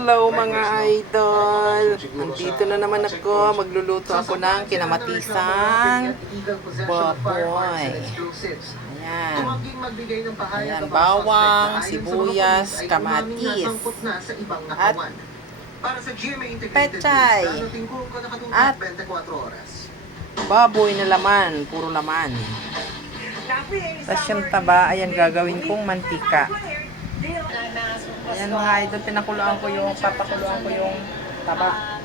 Hello mga idol! Nandito na naman ako. Magluluto ako ng kinamatisang baboy. Ayan. Ayan, bawang, sibuyas, kamatis, at pechay. At baboy na laman. Puro laman. Tapos yung taba, ayan gagawin kong mantika. Ayan mga idol, papakuluan ko yung taba.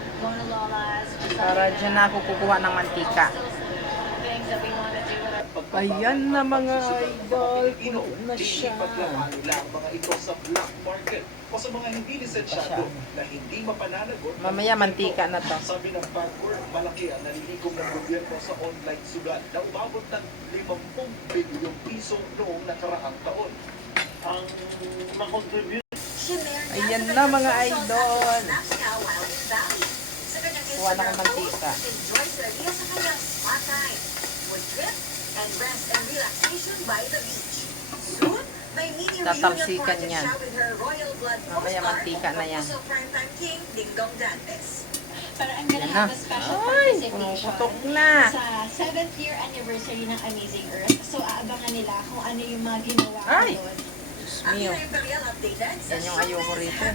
Para dyan na ako kukuha ng mantika. Ayan na mga idol, puno na siya. Mamaya mantika na to. Sabi ng Pagcor, malaki ang nalilikom ng gobyerno sa online sugat na umabot ng 50 bilyong piso noong nakaraang taon. Ang makontribute. Ayan na mga idol. Kuha na ng mantika. Tatalsikan yan. Mamaya mantika na yan. Para ang ganang special putok na. sa 7th year anniversary ng Amazing Earth. So, aabangan nila kung ano yung mga ginawa doon. Mio. Yan yung ayoko rito.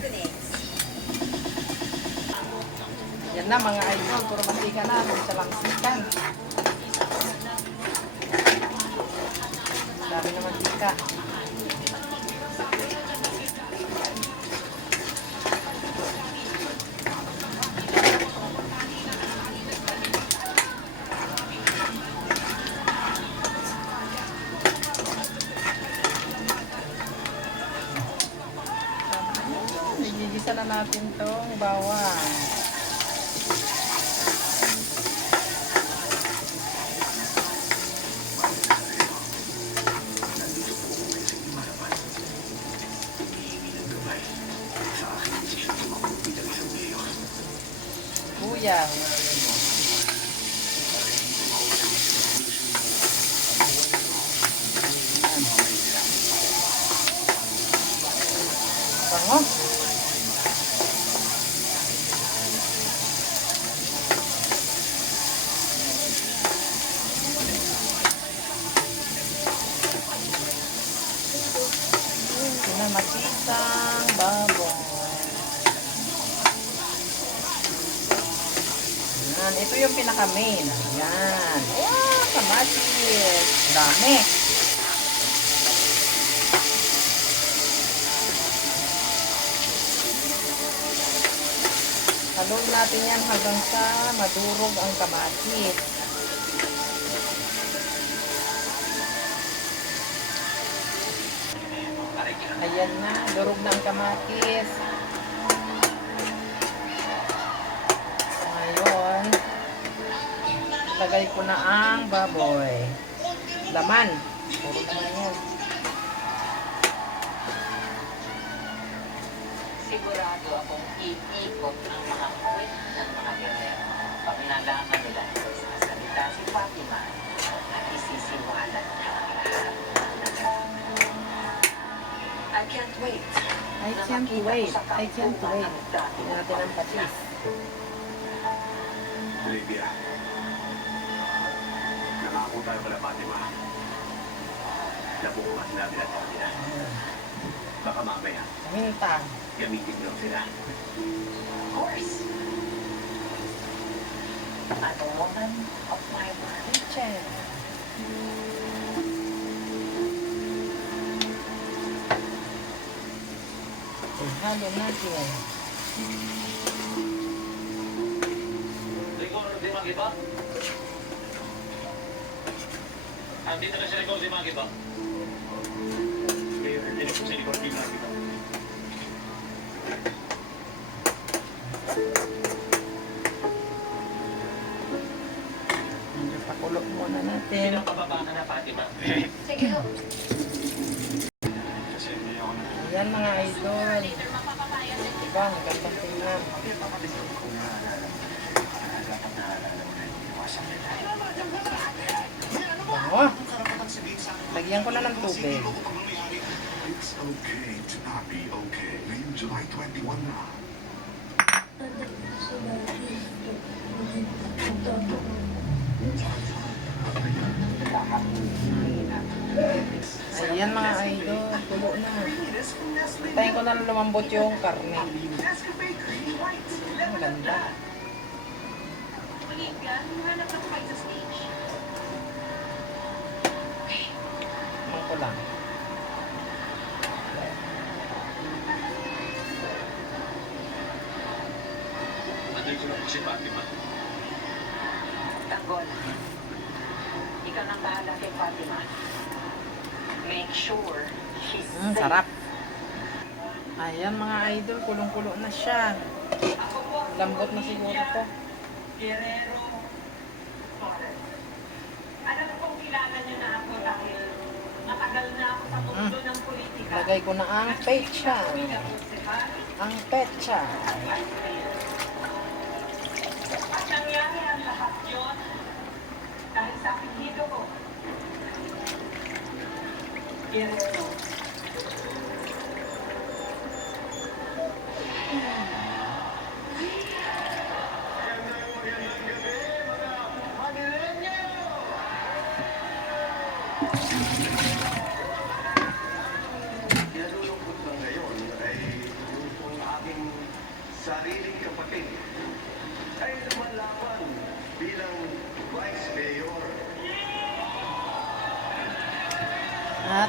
Yan na mga idol. Puro mantika na. Sa langsikan. Sabi na mantika. Nagigisa na natin itong bawang. Buyang. Bango. Kinamatisang baboy. Yan, ito yung pinaka-main. Yan. Wow, kamatis. Dami. Haluin natin yan hanggang sa madurog ang kamatis. Ayan na, durog na ang kamatis. Ngayon, lagay ko na ang baboy. Laman. Puro laman yan. Sigurado akong iikot ang mga kwet ng mga pionero. Pag nalaman nila sa salita si Fatima, at isisiwalat niya ang lahat. I can't wait. I can't wait. I can't wait. Tingnan natin ang patis. Olivia, nangako tayo pala Fatima. Nabukas natin at kanila. Baka mamaya, Minta. gamitin nyo sila. Of course. I'm a woman of my word. Kitchen. Halo natin. Rigor di Magiba? Andito na si Rigor di Magiba. Mayor, hindi na po sa likod din natin. Pakulo muna natin. Sino pababa ka na, Fatima? Sige ho. Kasi hindi ako na. Ayan mga idol. Diba, ang gandang tingnan. Bango. Lagyan ko na ng tubig. It's okay to not be okay. Ngayong July 21 na. ko na lumambot yung karne. Ang ganda. Olivia, hanap na tayo sa stage. Ang ko lang. Nandito na po si Fatima. Tanggol, ikaw nang bahala kay Fatima. Make sure she's safe. Sarap. Ayan mga idol, kulong-kulo na siya. Lambot na siguro to. Guerrero Torres. Alam kong kilala niyo na ako dahil matagal na ako sa mundo ng politika. Lagay ko na ang pecha. Ang pecha. At nangyari ang lahat yun dahil sa apelyido ko. Guerrero. Nalulungkot lang ngayon ay yung aking sariling kapatid ay lumalaban bilang vice mayor.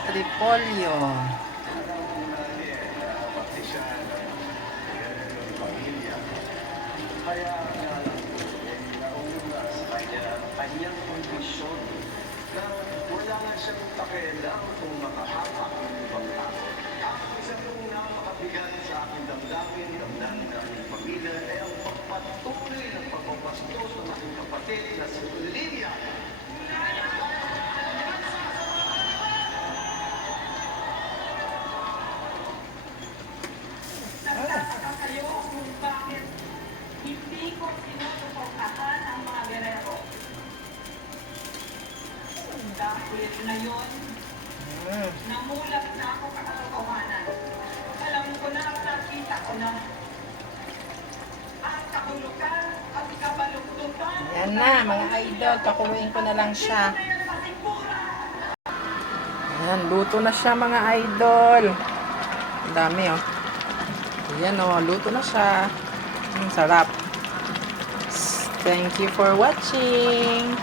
Tripolyo. Alam ko na niya, pati siya ng pamilya. Kaya nga lang po, nauna sa kanyang kondisyon na wala nga siyang pakialam kung makahapak ng ibang tao. Ang isa pong napakabigat sa aking damdamin ng aking pamilya ay ang pagpatuloy ng pagbabastos ng aking kapatid na si Olivia. Nagtataka kayo kung bakit hindi ko sinusuportahan ang mga Guerrero. Dahil ngayon, namulat na ako kakatotohanan. Alam ko na at nakita ko na ang kahulugan at kabaluktutan. Yan na mga idol, pakuluin ko na lang siya. Ayan, luto na siya mga idol. Ang dami oh. Ayan oh, luto na siya. Sarap. Thank you for watching.